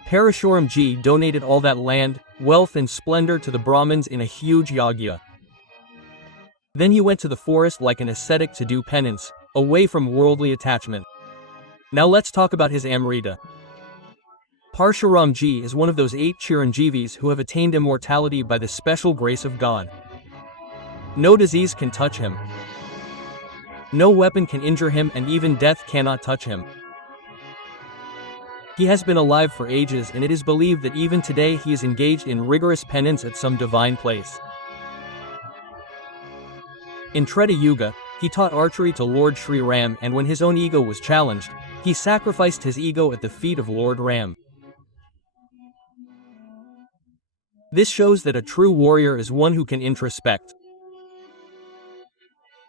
Parashuram Ji donated all that land, wealth and splendor to the Brahmins in a huge yagya. Then he went to the forest like an ascetic to do penance, away from worldly attachment. Now let's talk about his Amrita. Parshuram Ji is one of those 8 Chiranjeevis who have attained immortality by the special grace of God. No disease can touch him. No weapon can injure him, and even death cannot touch him. He has been alive for ages, and it is believed that even today he is engaged in rigorous penance at some divine place. In Treta Yuga, he taught archery to Lord Sri Ram, and when his own ego was challenged, he sacrificed his ego at the feet of Lord Ram. This shows that a true warrior is one who can introspect.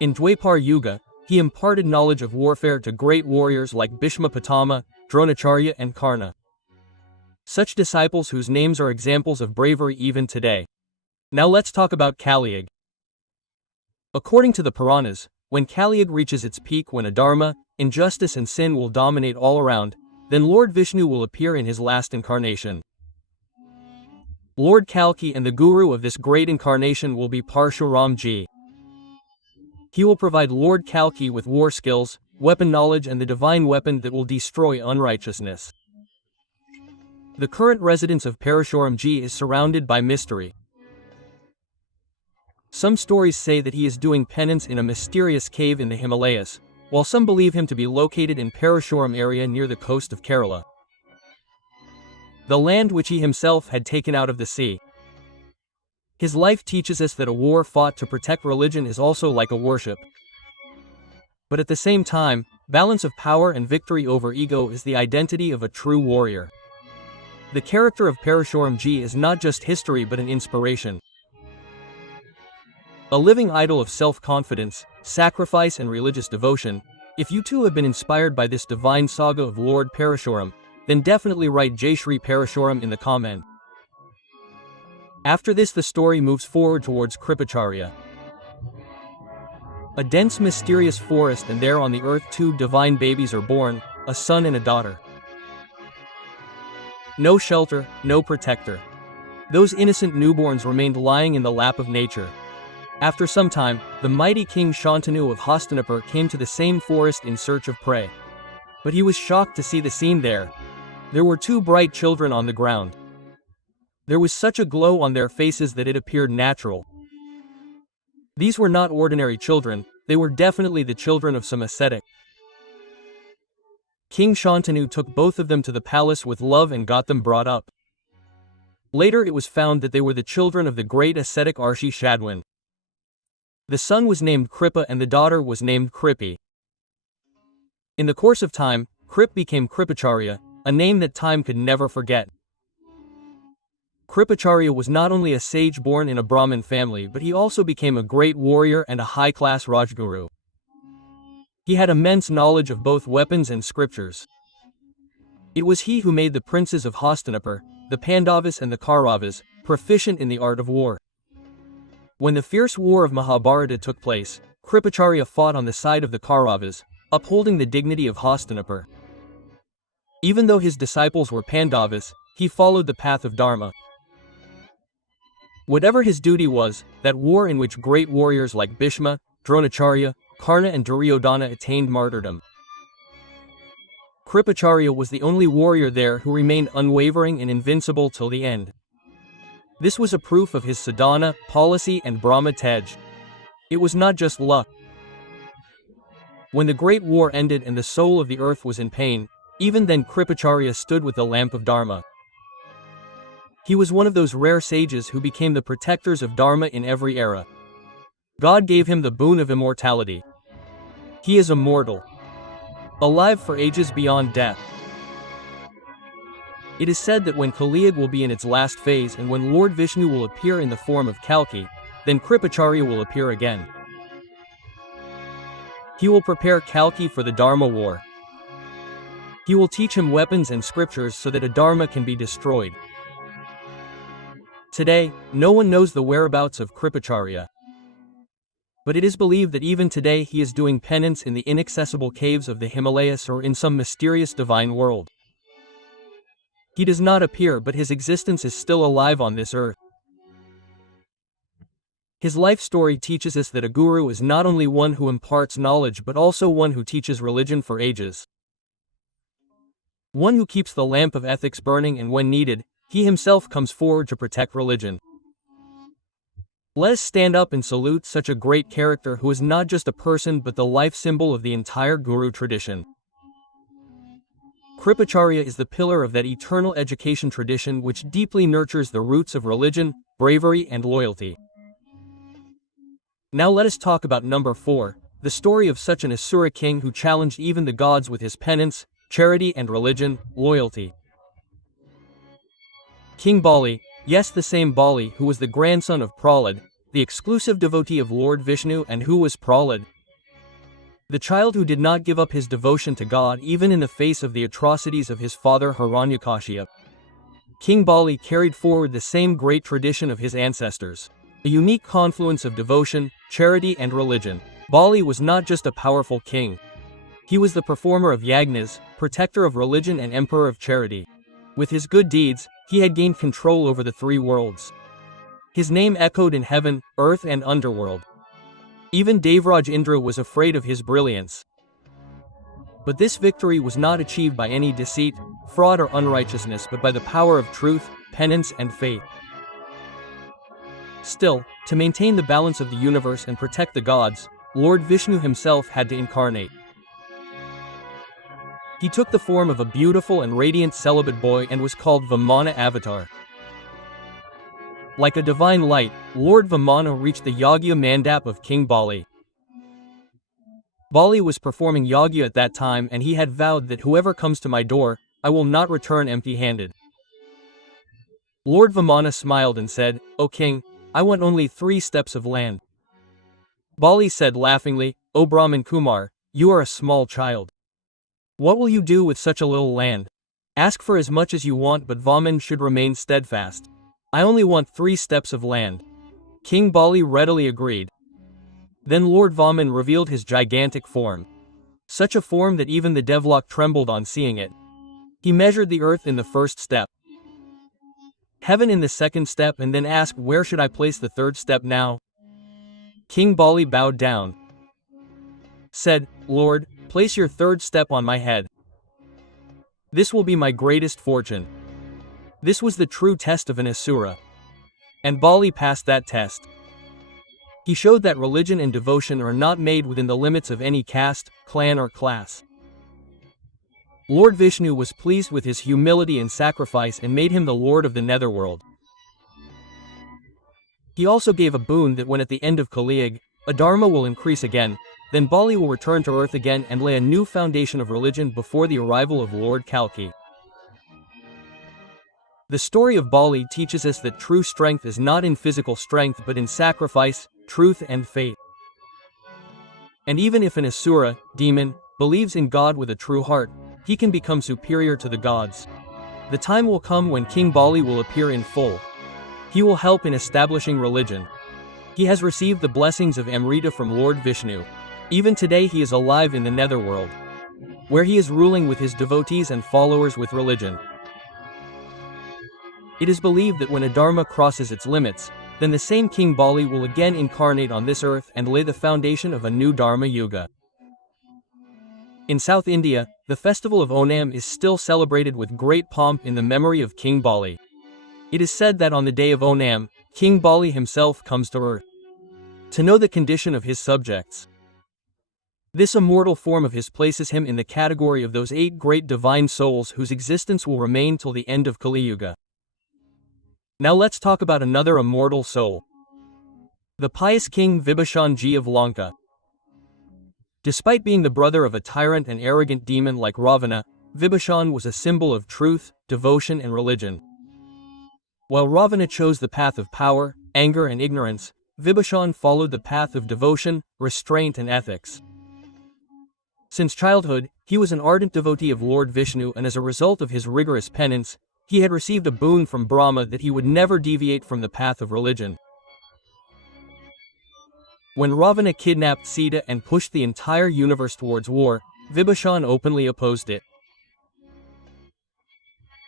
In Dwapar Yuga, He imparted knowledge of warfare to great warriors like Bhishma, Dronacharya and Karna. Such disciples whose names are examples of bravery even today. Now let's talk about Kali Yuga. According to the Puranas, when Kali Yuga reaches its peak, when adharma, injustice and sin will dominate all around, then Lord Vishnu will appear in his last incarnation. Lord Kalki and the guru of this great incarnation will be Parshuramji. He will provide Lord Kalki with war skills, weapon knowledge and the divine weapon that will destroy unrighteousness. The current residence of Parshuramji is surrounded by mystery. Some stories say that he is doing penance in a mysterious cave in the Himalayas, while some believe him to be located in Parashuram area near the coast of Kerala, the land which he himself had taken out of the sea. His life teaches us that a war fought to protect religion is also like a worship. But at the same time, balance of power and victory over ego is the identity of a true warrior. The character of Parashuramji is not just history but an inspiration. A living idol of self-confidence, sacrifice and religious devotion. If you too have been inspired by this divine saga of Lord Parashuram, then definitely write Jai Shri Parashuram in the comment. After this the story moves forward towards Kripacharya. A dense mysterious forest, and there on the earth two divine babies are born, a son and a daughter. No shelter, no protector. Those innocent newborns remained lying in the lap of nature. After some time, the mighty king Shantanu of Hastinapur came to the same forest in search of prey. But he was shocked to see the scene there. There were two bright children on the ground. There was such a glow on their faces that it appeared natural. These were not ordinary children, they were definitely the children of some ascetic. King Shantanu took both of them to the palace with love and got them brought up. Later it was found that they were the children of the great ascetic Arshi Shadwin. The son was named Kripa and the daughter was named Kripi. In the course of time, Krip became Kripacharya, a name that time could never forget. Kripacharya was not only a sage born in a Brahmin family, but he also became a great warrior and a high-class Rajguru. He had immense knowledge of both weapons and scriptures. It was he who made the princes of Hastinapur, the Pandavas and the Kauravas, proficient in the art of war. When the fierce war of Mahabharata took place, Kripacharya fought on the side of the Kauravas, upholding the dignity of Hastinapur. Even though his disciples were Pandavas, he followed the path of Dharma. Whatever his duty was, that war in which great warriors like Bhishma, Dronacharya, Karna and Duryodhana attained martyrdom. Kripacharya was the only warrior there who remained unwavering and invincible till the end. This was a proof of his sadhana, policy and Brahma Tej. It was not just luck. When the great war ended and the soul of the earth was in pain, even then Kripacharya stood with the lamp of Dharma. He was one of those rare sages who became the protectors of Dharma in every era. God gave him the boon of immortality. He is immortal, alive for ages beyond death. It is said that when Kali Yuga will be in its last phase and when Lord Vishnu will appear in the form of Kalki, then Kripacharya will appear again. He will prepare Kalki for the Dharma war. He will teach him weapons and scriptures so that Adharma can be destroyed. Today, no one knows the whereabouts of Kripacharya. But it is believed that even today he is doing penance in the inaccessible caves of the Himalayas or in some mysterious divine world. He does not appear, but his existence is still alive on this earth. His life story teaches us that a guru is not only one who imparts knowledge but also one who teaches religion for ages. One who keeps the lamp of ethics burning, and when needed, he himself comes forward to protect religion. Let us stand up and salute such a great character who is not just a person but the life symbol of the entire guru tradition. Kripacharya is the pillar of that eternal education tradition which deeply nurtures the roots of religion, bravery and loyalty. Now let us talk about number 4, the story of such an Asura king who challenged even the gods with his penance, charity and religion, loyalty. King Bali, yes, the same Bali who was the grandson of Prahlad, the exclusive devotee of Lord Vishnu. And who was Prahlad? The child who did not give up his devotion to God even in the face of the atrocities of his father Hiranyakashipu. King Bali carried forward the same great tradition of his ancestors. A unique confluence of devotion, charity and religion. Bali was not just a powerful king. He was the performer of yagnas, protector of religion and emperor of charity. With his good deeds, he had gained control over the three worlds. His name echoed in heaven, earth and underworld. Even Devraj Indra was afraid of his brilliance. But this victory was not achieved by any deceit, fraud or unrighteousness but by the power of truth, penance and faith. Still, to maintain the balance of the universe and protect the gods, Lord Vishnu himself had to incarnate. He took the form of a beautiful and radiant celibate boy and was called Vamana Avatar. Like a divine light, Lord Vamana reached the Yagya mandap of King Bali. Bali was performing Yagya at that time and he had vowed that whoever comes to my door, I will not return empty-handed. Lord Vamana smiled and said, "O king, I want only 3 steps of land." Bali said laughingly, "O Brahman Kumar, you are a small child. What will you do with such a little land? Ask for as much as you want but Vaman should remain steadfast. I only want 3 steps of land." King Bali readily agreed. Then Lord Vaman revealed his gigantic form. Such a form that even the Devlok trembled on seeing it. He measured the earth in the first step, heaven in the second step and then asked, "Where should I place the third step now?" King Bali bowed down. Said, "Lord, place your third step on my head. This will be my greatest fortune." This was the true test of an Asura. And Bali passed that test. He showed that religion and devotion are not made within the limits of any caste, clan or class. Lord Vishnu was pleased with his humility and sacrifice and made him the Lord of the netherworld. He also gave a boon that when at the end of Kali-yuga, Adharma will increase again, then Bali will return to earth again and lay a new foundation of religion before the arrival of Lord Kalki. The story of Bali teaches us that true strength is not in physical strength but in sacrifice, truth and faith. And even if an Asura, demon, believes in God with a true heart, he can become superior to the gods. The time will come when King Bali will appear in full. He will help in establishing religion. He has received the blessings of Amrita from Lord Vishnu. Even today he is alive in the netherworld, where he is ruling with his devotees and followers with religion. It is believed that when Adharma crosses its limits, then the same King Bali will again incarnate on this earth and lay the foundation of a new Dharma Yuga. In South India, the festival of Onam is still celebrated with great pomp in the memory of King Bali. It is said that on the day of Onam, King Bali himself comes to earth to know the condition of his subjects. This immortal form of his places him in the category of those 8 great divine souls whose existence will remain till the end of Kali-yuga. Now let's talk about another immortal soul. The pious king Vibhishan Ji of Lanka. Despite being the brother of a tyrant and arrogant demon like Ravana, Vibhishan was a symbol of truth, devotion and religion. While Ravana chose the path of power, anger and ignorance, Vibhishan followed the path of devotion, restraint and ethics. Since childhood, he was an ardent devotee of Lord Vishnu and as a result of his rigorous penance, he had received a boon from Brahma that he would never deviate from the path of religion. When Ravana kidnapped Sita and pushed the entire universe towards war, Vibhishan openly opposed it.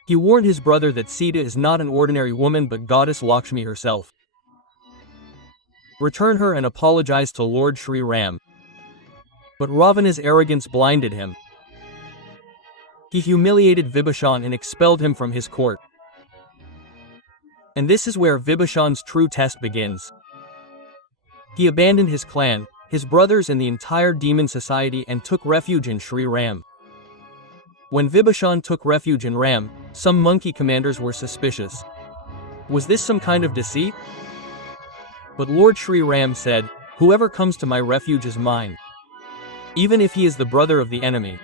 He warned his brother that Sita is not an ordinary woman but goddess Lakshmi herself. Return her and apologize to Lord Shri Ram. But Ravana's arrogance blinded him. He humiliated Vibhishan and expelled him from his court. And this is where Vibhishan's true test begins. He abandoned his clan, his brothers and the entire demon society and took refuge in Shri Ram. When Vibhishan took refuge in Ram, some monkey commanders were suspicious. Was this some kind of deceit? But Lord Shri Ram said, "Whoever comes to my refuge is mine, even if he is the brother of the enemy."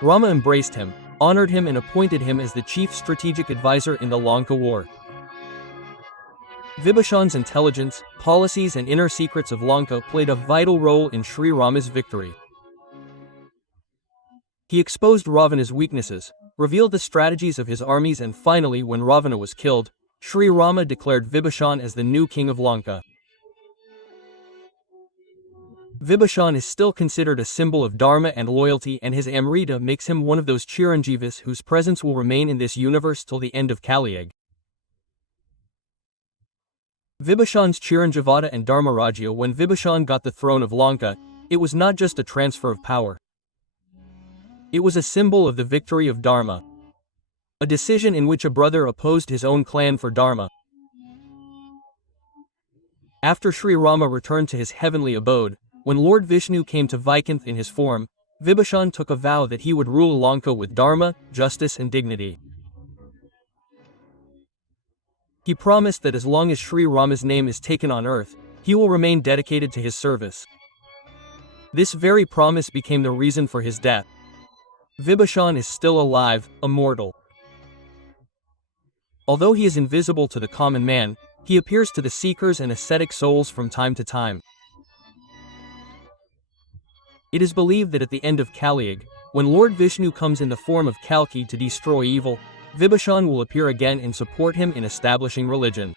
Rama embraced him, honored him and appointed him as the chief strategic advisor in the Lanka war. Vibhishan's intelligence, policies and inner secrets of Lanka played a vital role in Sri Rama's victory. He exposed Ravana's weaknesses, revealed the strategies of his armies, and finally, when Ravana was killed, Sri Rama declared Vibhishan as the new king of Lanka. Vibhishan is still considered a symbol of dharma and loyalty, and his Amrita makes him one of those Chiranjeevis whose presence will remain in this universe till the end of Kali. Vibhishan's Chiranjivata and Dharmarajya. When Vibhishan got the throne of Lanka, it was not just a transfer of power. It was a symbol of the victory of Dharma. A decision in which a brother opposed his own clan for Dharma. After Sri Rama returned to his heavenly abode, when Lord Vishnu came to Vaikunth in his form, Vibhishan took a vow that he would rule Lanka with dharma, justice and dignity. He promised that as long as Sri Rama's name is taken on earth, he will remain dedicated to his service. This very promise became the reason for his death. Vibhishan is still alive, immortal. Although he is invisible to the common man, he appears to the seekers and ascetic souls from time to time. It is believed that at the end of Kali, when Lord Vishnu comes in the form of Kalki to destroy evil, Vibhishan will appear again and support him in establishing religion.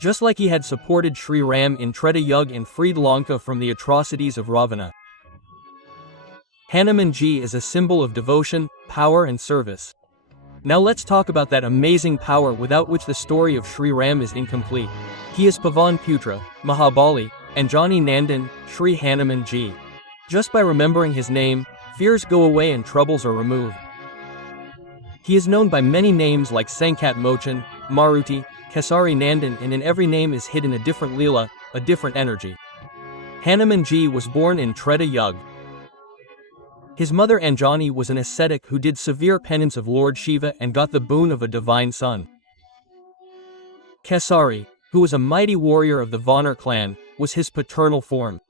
Just like he had supported Sri Ram in Treta Yuga and freed Lanka from the atrocities of Ravana. Hanumanji is a symbol of devotion, power and service. Now let's talk about that amazing power without which the story of Sri Ram is incomplete. He is Pavan Putra, Mahabali, Anjani Nandan, Sri Hanumanji. Just by remembering his name, fears go away and troubles are removed. He is known by many names like Sankat Mochan, Maruti, Kesari Nandan, and in every name is hidden a different Leela, a different energy. Hanumanji was born in Treta Yuga. His mother Anjani was an ascetic who did severe penance of Lord Shiva and got the boon of a divine son. Kesari, who was a mighty warrior of the Vanar clan, was his paternal form.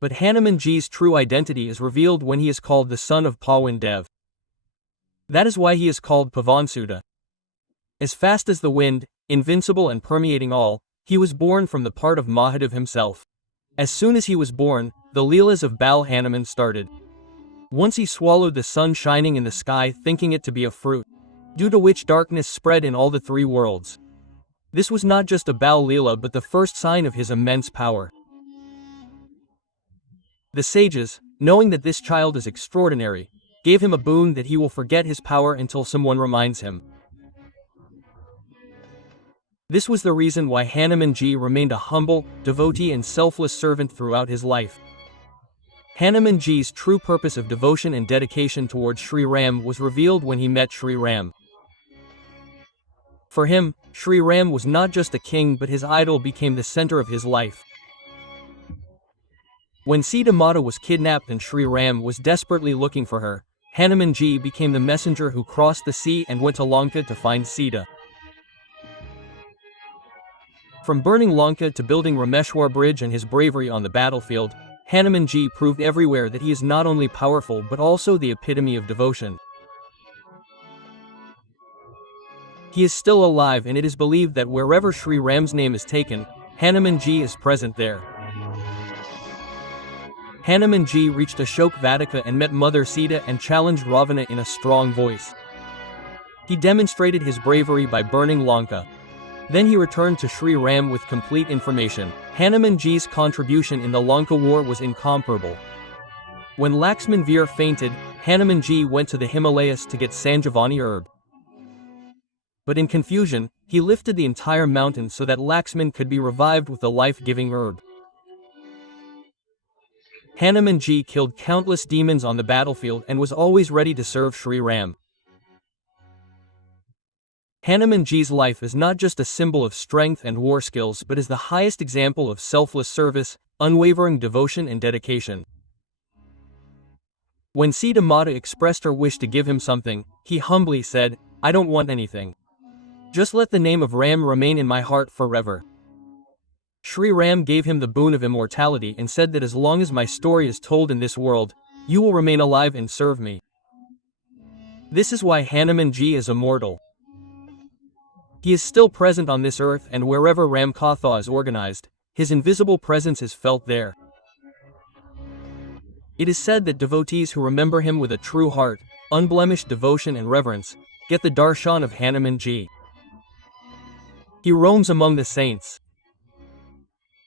But Hanumanji's true identity is revealed when he is called the son of Pawan Dev. That is why he is called Pavansuta. As fast as the wind, invincible and permeating all, he was born from the part of Mahadev himself. As soon as he was born, the Leelas of Bal Hanuman started. Once he swallowed the sun shining in the sky, thinking it to be a fruit, due to which darkness spread in all the three worlds. This was not just a Bal Leela but the first sign of his immense power. The sages, knowing that this child is extraordinary, gave him a boon that he will forget his power until someone reminds him. This was the reason why Hanumanji remained a humble, devotee and selfless servant throughout his life. Hanumanji's true purpose of devotion and dedication towards Sri Ram was revealed when he met Sri Ram. For him, Sri Ram was not just a king but his idol became the center of his life. When Sita Mata was kidnapped and Sri Ram was desperately looking for her, Hanumanji became the messenger who crossed the sea and went to Lanka to find Sita. From burning Lanka to building Rameshwar Bridge and his bravery on the battlefield, Hanumanji proved everywhere that he is not only powerful but also the epitome of devotion. He is still alive and it is believed that wherever Sri Ram's name is taken, Hanumanji is present there. Hanumanji reached Ashok Vatika and met Mother Sita and challenged Ravana in a strong voice. He demonstrated his bravery by burning Lanka. Then he returned to Sri Ram with complete information. Hanumanji's contribution in the Lanka war was incomparable. When Laxman Veer fainted, Hanumanji went to the Himalayas to get Sanjivani herb. But in confusion, he lifted the entire mountain so that Laxman could be revived with the life-giving herb. Hanumanji killed countless demons on the battlefield and was always ready to serve Sri Ram. Hanumanji's life is not just a symbol of strength and war skills but is the highest example of selfless service, unwavering devotion and dedication. When Sita Mata expressed her wish to give him something, he humbly said, "I don't want anything. Just let the name of Ram remain in my heart forever." Sri Ram gave him the boon of immortality and said that as long as my story is told in this world, you will remain alive and serve me. This is why Hanumanji is immortal. He is still present on this earth, and wherever Ramkatha is organized, his invisible presence is felt there. It is said that devotees who remember him with a true heart, unblemished devotion and reverence, get the darshan of Hanumanji. He roams among the saints.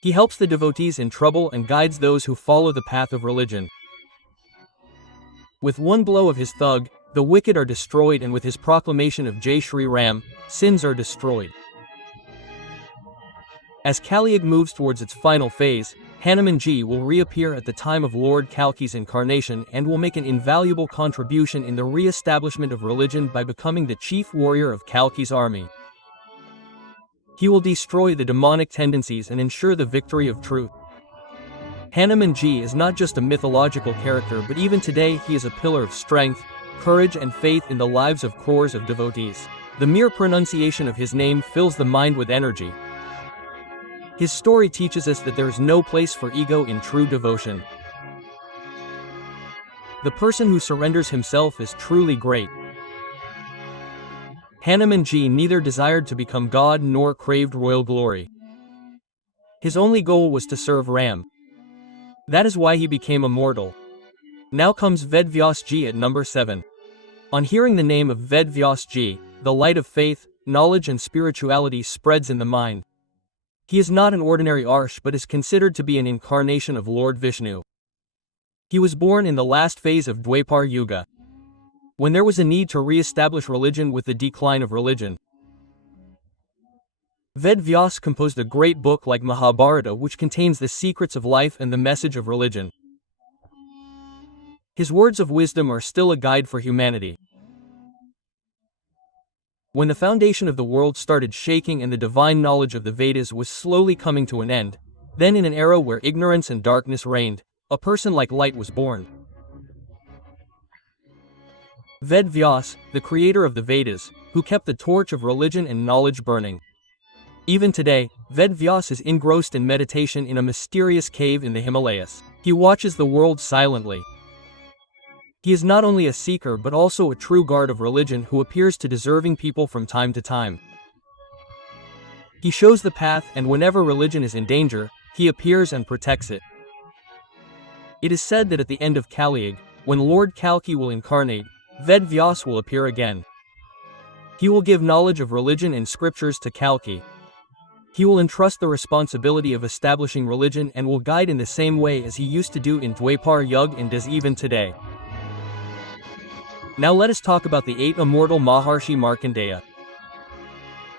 He helps the devotees in trouble and guides those who follow the path of religion. With one blow of his thug, the wicked are destroyed, and with his proclamation of Jai Shri Ram, sins are destroyed. As Kali moves towards its final phase, Hanumanji will reappear at the time of Lord Kalki's incarnation and will make an invaluable contribution in the re-establishment of religion by becoming the chief warrior of Kalki's army. He will destroy the demonic tendencies and ensure the victory of truth. Hanumanji is not just a mythological character, but even today he is a pillar of strength, courage and faith in the lives of crores of devotees. The mere pronunciation of his name fills the mind with energy. His story teaches us that there is no place for ego in true devotion. The person who surrenders himself is truly great. Hanumanji neither desired to become God nor craved royal glory. His only goal was to serve Ram. That is why he became immortal. Now comes Ved Vyasji at number 7. On hearing the name of Ved Vyasji, the light of faith, knowledge and spirituality spreads in the mind. He is not an ordinary Arsh but is considered to be an incarnation of Lord Vishnu. He was born in the last phase of Dwapar Yuga, when there was a need to re-establish religion with the decline of religion. Ved Vyas composed a great book like Mahabharata, which contains the secrets of life and the message of religion. His words of wisdom are still a guide for humanity. When the foundation of the world started shaking and the divine knowledge of the Vedas was slowly coming to an end, then in an era where ignorance and darkness reigned, a person like light was born. Ved Vyas, the creator of the Vedas, who kept the torch of religion and knowledge burning. Even today, Ved Vyas is engrossed in meditation in a mysterious cave in the Himalayas. He watches the world silently. He is not only a seeker but also a true guard of religion who appears to deserving people from time to time. He shows the path, and whenever religion is in danger, he appears and protects it. It is said that at the end of Kali, when Lord Kalki will incarnate, Ved Vyas will appear again. He will give knowledge of religion and scriptures to Kalki. He will entrust the responsibility of establishing religion and will guide in the same way as he used to do in Dwapar Yuga and does even today. Now let us talk about the 8 immortal Maharshi Markandeya.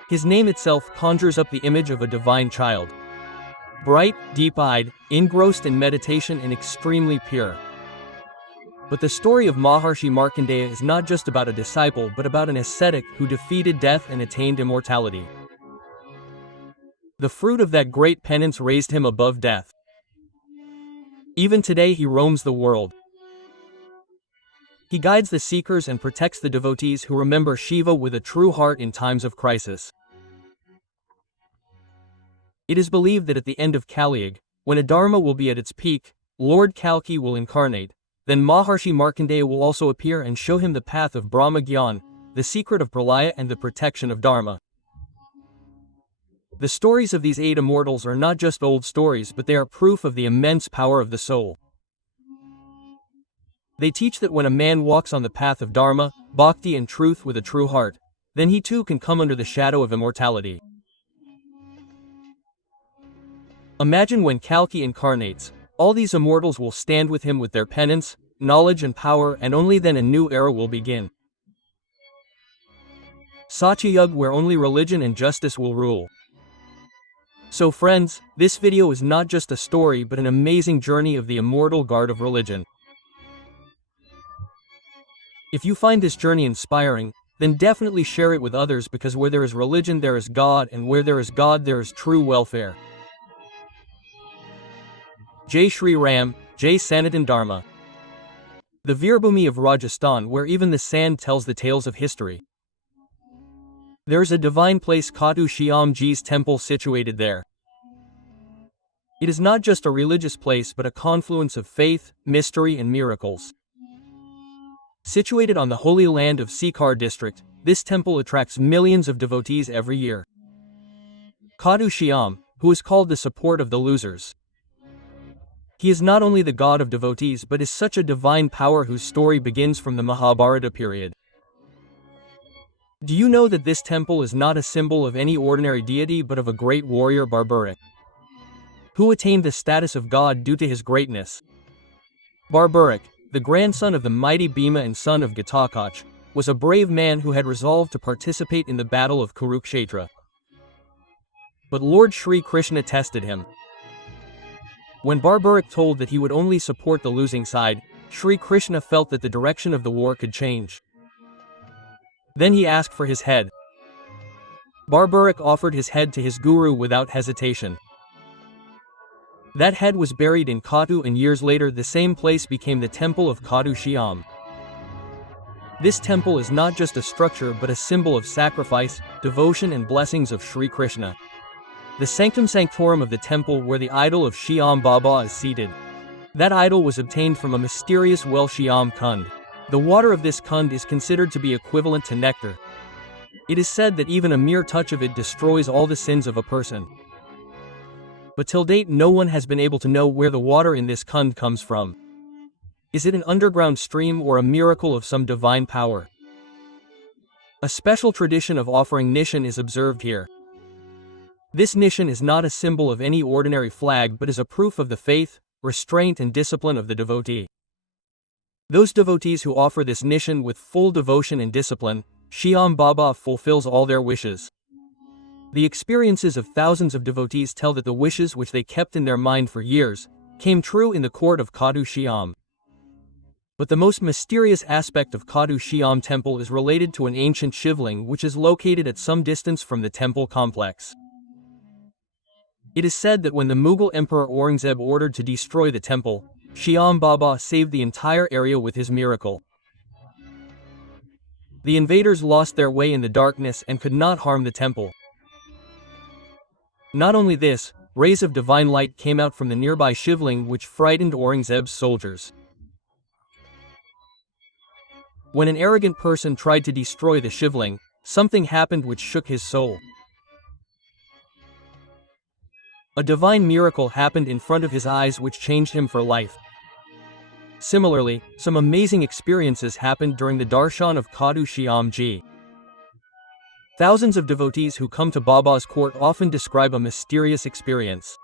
His name itself conjures up the image of a divine child. Bright, deep-eyed, engrossed in meditation and extremely pure. But the story of Maharshi Markandeya is not just about a disciple but about an ascetic who defeated death and attained immortality. The fruit of that great penance raised him above death. Even today he roams the world. He guides the seekers and protects the devotees who remember Shiva with a true heart in times of crisis. It is believed that at the end of Kali, when Adharma will be at its peak, Lord Kalki will incarnate, then Maharshi Markandeya will also appear and show him the path of Brahma Gyan, the secret of Pralaya and the protection of Dharma. The stories of these 8 immortals are not just old stories, but they are proof of the immense power of the soul. They teach that when a man walks on the path of Dharma, Bhakti and truth with a true heart, then he too can come under the shadow of immortality. Imagine when Kalki incarnates, all these immortals will stand with him with their penance, knowledge and power, and only then a new era will begin. Satyayug, where only religion and justice will rule. So friends, this video is not just a story but an amazing journey of the immortal guard of religion. If you find this journey inspiring, then definitely share it with others, because where there is religion there is God, and where there is God there is true welfare. Jai Shri Ram, Jai Sanatan Dharma. The Veerbhumi of Rajasthan, where even the sand tells the tales of history. There is a divine place, Khatu Shyam Ji's temple, situated there. It is not just a religious place but a confluence of faith, mystery and miracles. Situated on the holy land of Sikar district, this temple attracts millions of devotees every year. Khadu Shyam, who is called the support of the losers. He is not only the god of devotees but is such a divine power whose story begins from the Mahabharata period. Do you know that this temple is not a symbol of any ordinary deity but of a great warrior Barbaric, who attained the status of god due to his greatness? Barbaric, the grandson of the mighty Bhima and son of Ghatotkacha, was a brave man who had resolved to participate in the battle of Kurukshetra. But Lord Shri Krishna tested him. When Barbaric told that he would only support the losing side, Shri Krishna felt that the direction of the war could change. Then he asked for his head. Barbaric offered his head to his guru without hesitation. That head was buried in Khatu, and years later the same place became the temple of Khadu Shyam. This temple is not just a structure but a symbol of sacrifice, devotion and blessings of Shri Krishna. The sanctum sanctorum of the temple where the idol of Shyam Baba is seated. That idol was obtained from a mysterious well Shyam Kund. The water of this Kund is considered to be equivalent to nectar. It is said that even a mere touch of it destroys all the sins of a person. But till date no one has been able to know where the water in this Kund comes from. Is it an underground stream or a miracle of some divine power? A special tradition of offering nishan is observed here. This nishan is not a symbol of any ordinary flag but is a proof of the faith, restraint and discipline of the devotee. Those devotees who offer this nishan with full devotion and discipline, Shyam Baba fulfills all their wishes. The experiences of thousands of devotees tell that the wishes which they kept in their mind for years came true in the court of Khadu Shyam. But the most mysterious aspect of Khadu Shyam temple is related to an ancient shivling which is located at some distance from the temple complex. It is said that when the Mughal Emperor Aurangzeb ordered to destroy the temple, Shyam Baba saved the entire area with his miracle. The invaders lost their way in the darkness and could not harm the temple. Not only this, rays of divine light came out from the nearby shivling which frightened Aurangzeb's soldiers. When an arrogant person tried to destroy the shivling, something happened which shook his soul. A divine miracle happened in front of his eyes which changed him for life. Similarly, some amazing experiences happened during the darshan of Khadu Shyam Ji. Thousands of devotees who come to Baba's court often describe a mysterious experience.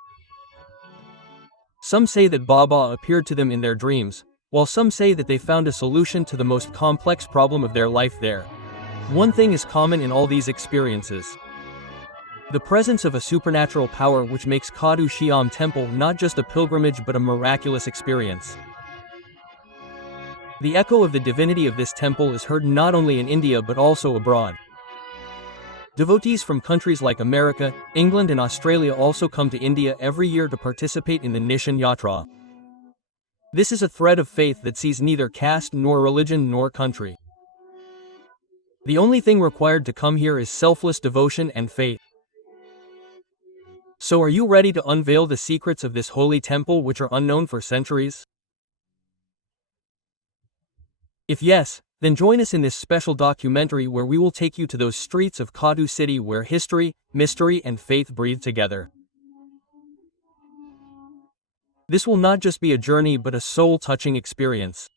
Some say that Baba appeared to them in their dreams, while some say that they found a solution to the most complex problem of their life there. One thing is common in all these experiences: the presence of a supernatural power which makes Khadu Shyam temple not just a pilgrimage but a miraculous experience. The echo of the divinity of this temple is heard not only in India but also abroad. Devotees from countries like America, England and Australia also come to India every year to participate in the Nishan Yatra. This is a thread of faith that sees neither caste nor religion nor country. The only thing required to come here is selfless devotion and faith. So are you ready to unveil the secrets of this holy temple which are unknown for centuries? If yes, then join us in this special documentary where we will take you to those streets of Khadu city where history, mystery and faith breathe together. This will not just be a journey but a soul-touching experience.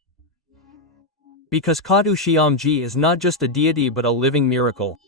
Because Khadu Shyam Ji is not just a deity but a living miracle.